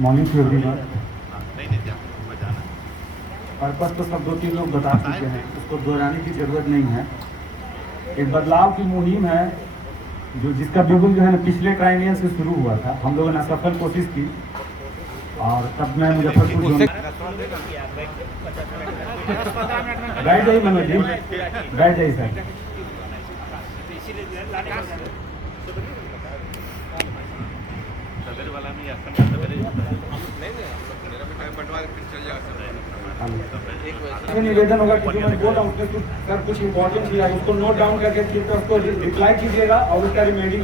Morning to everyone. Purpose तो सब 2-3 लोग बता चुके हैं, उसको दोहराने की ज़रूरत नहीं है। एक बदलाव की मुहिम है जो जिसका बिल्कुल जो है ना पिछले ट्राइनियल से शुरू हुआ था। हम लोगों ने असफल कोशिश की और तब मैं मुजफ्फरपुर बैठ जाइए मनोज जी, बैठ जाइए सर। निवेदन होगा कि जो मैं बोल रहा हूँ उसमें सर कुछ इम्पोर्टेंट चीज़ है उसको नोट डाउन करके फिर उसको रिप्लाई कीजिएगा और उसका रिमेडी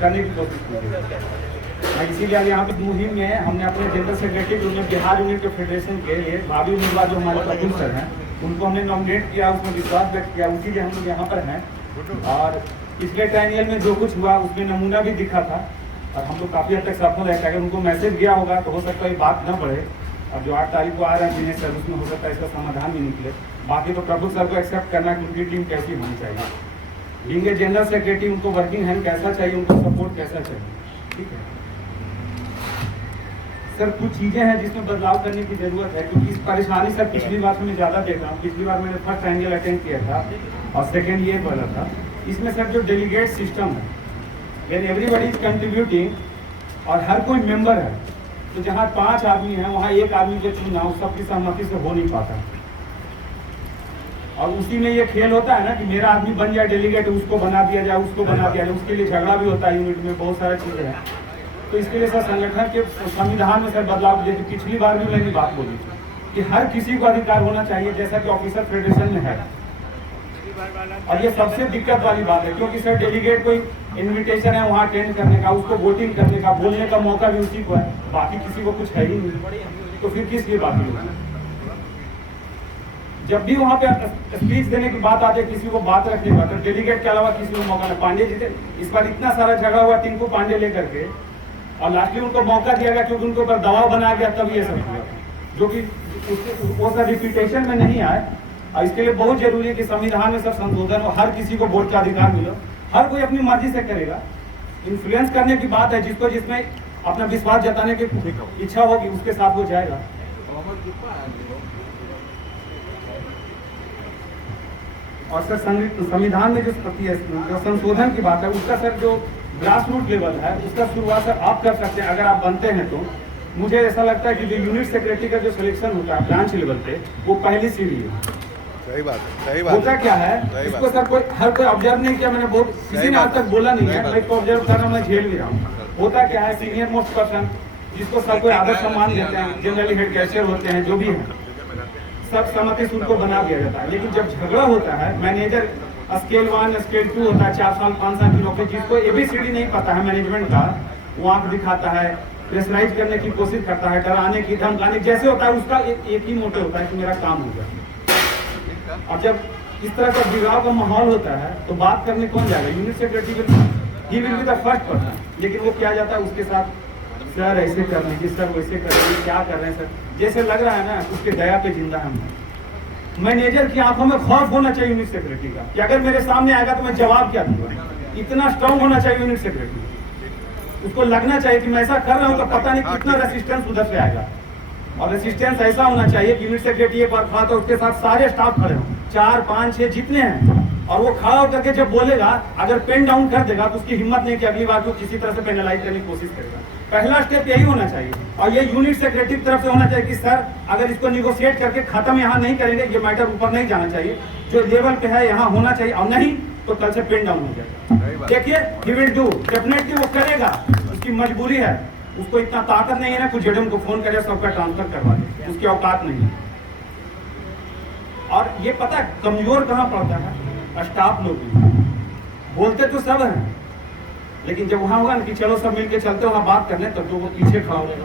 करने की कोशिश कीजिएगा। इसीलिए आज यहाँ पे मुहिम में हमने अपने general secretary union Bihar union के फेडरेशन के लिए भावी उम्मीदवार जो हमारे प्रफुल्ल सर हैं उनको हमने नॉमिनेट किया, उसमें विश्वास व्यक्त किया, उसीलिए हम लोग यहाँ पर हैं। और पिछले ट्राइनियल में जो कुछ हुआ उसमें नमूना भी दिखा था और हम लोग काफ़ी हद तक सफल है कि अगर उनको मैसेज गया होगा तो हो सकता है ये बात न बढ़े। अब जो 8 तारीख को आ रहे हैं जिन्हें सर उसमें हो सकता है इसका समाधान भी निकले। बाकी तो प्रभु सर को एक्सेप्ट करना कि उनकी टीम कैसी होनी चाहिए, बीइंग ए जनरल सेक्रेटरी उनको वर्किंग हैंड कैसा चाहिए, उनको सपोर्ट कैसा चाहिए। ठीक है सर, कुछ चीज़ें हैं जिसमें बदलाव करने की ज़रूरत है क्योंकि इस परेशानी सर पिछली बार से मैं ज़्यादा देख रहा हूँ। पिछली बार मैंने फर्स्ट ट्रायंगल अटेंड किया था और सेकेंड ये वाला था। इसमें सर जो डेलीगेट सिस्टम है यानी एवरीबडी इज कंट्रीब्यूटिंग और हर कोई मेंबर है, तो जहाँ 5 आदमी हैं वहाँ एक आदमी को चुनना उस सबकी सहमति से हो नहीं पाता। और उसी में ये खेल होता है ना कि मेरा आदमी बन जाए डेलीगेट, उसको बना दिया जाए, उसको बना दिया जाए, उसके लिए झगड़ा भी होता है यूनिट में, बहुत सारी चीज़ें हैं। तो इसके लिए सर संगठन के संविधान में सर बदलाव, जैसे पिछली बार भी मैंने बात बोली थी कि हर किसी को अधिकार होना चाहिए जैसा कि ऑफिसर फेडरेशन में है। और ये सबसे दिक्कत वाली बात है क्योंकि सर डेलीगेट कोई इनविटेशन है वहाँ अटेंड करने का, उसको वोटिंग करने का, बोलने का मौका भी उसी को है, बाकी किसी को कुछ है ही नहीं। तो फिर किस लिए बाकी होगी? जब भी वहाँ पे स्पीच देने की बात आती है, किसी को बात रखने का, तो डेलीगेट के अलावा किसी को मौका नहीं। पांडे जी थे, इस बार इतना सारा झगड़ा हुआ टिंकू पांडे लेकर के और लास्टली उनको मौका दिया गया क्योंकि उनके ऊपर दबाव बनाया गया, तब ये सब हुआ जो कि वो सब रिपीटेशन में नहीं आए। और इसके लिए बहुत जरूरी है कि संविधान में सब संशोधन हो, हर किसी को वोट का अधिकार मिले, हर कोई अपनी मर्जी से करेगा। इन्फ्लुएंस करने की बात है, जिसको जिसमें अपना विश्वास जताने की इच्छा होगी उसके साथ वो जाएगा। और सर संविधान में जो संशोधन की बात है उसका सर जो ग्रास रूट लेवल है उसका शुरुआत सर आप कर सकते हैं अगर आप बनते हैं तो। मुझे ऐसा लगता है कि जो यूनिट सेक्रेटरी का जो सिलेक्शन होता है ब्रांच लेवल पे वो पहली सीढ़ी है। सही बात है, सही बात होता क्या है इसको सर कोई हर कोई ऑब्जर्व नहीं किया, मैंने बहुत किसी ने आज तक बोला नहीं है, मैं इसको ऑब्जर्व कर रहा हूँ, मैं झेल भी रहा हूँ। होता क्या है सीनियर मोस्ट पर्सन जिसको सर कोई आदर सम्मान देते हैं, जनरली हेड कैशियर होते हैं, जो भी है सब सहमति से उनको बना दिया जाता है। लेकिन जब झगड़ा होता है मैनेजर स्केल 1 स्केल 2 होता है, 4 साल 5 साल की नौकरी, जिसको ABCD नहीं पता है मैनेजमेंट का, वो आंख दिखाता है, प्रेशराइज करने की कोशिश करता है, डराने की धमकाने जैसे होता है, उसका एक ही मोटिव होता है कि मेरा काम हो जाए। और जब इस तरह का विवाह का माहौल होता है तो बात करने कौन जाएगा? Unit secretary he will be the first person. लेकिन वो क्या जाता है उसके साथ, सर ऐसे कर रहे हैं, सर वैसे कर रहे हैं, क्या कर रहे हैं सर, जैसे लग रहा है ना उसके दया पे जिंदा हम। मैनेजर की आंखों में खौफ होना चाहिए यूनिट सेक्रेटरी का कि अगर मेरे सामने आएगा तो मैं जवाब क्या दूंगा। इतना स्ट्रांग होना चाहिए यूनिट सेक्रेटरी, उसको लगना चाहिए कि मैं ऐसा कर रहा हूँ तो पता नहीं कितना रेसिस्टेंस उधर से आएगा। और रेसिस्टेंस ऐसा होना चाहिए कि यूनिट सेक्रेटरी एक बार खड़ा तो उसके साथ सारे स्टाफ खड़े हों, 4 5 6 जितने हैं, और वो खड़ा होकर के जब बोलेगा अगर पेन डाउन कर देगा तो उसकी हिम्मत नहीं कि अगली बार को किसी तरह से पेनलाइज करने की कोशिश करेगा। पहला स्टेप यही होना चाहिए और ये यूनिट सेक्रेटरी की तरफ से होना चाहिए कि सर अगर इसको निगोशिएट करके खत्म यहाँ नहीं करेंगे, ये मैटर ऊपर नहीं जाना चाहिए, जो लेवल पे है यहाँ होना चाहिए, और नहीं तो कल से पेन डाउन हो जाएगा। देखिए ही विल डू, डेफिनेटली वो करेगा, उसकी मजबूरी है, उसको इतना ताकत नहीं है ना कुछ जेडम को फोन करे सबका ट्रांसफर करवा दे, उसकी औकात नहीं है। और ये पता है कमजोर कहाँ पड़ता है? स्टाफ लोग बोलते तो सब हैं, लेकिन जब वहाँ होगा ना कि चलो सब मिलके चलते वहाँ बात करने, तब तो वो पीछे खड़ा होगा,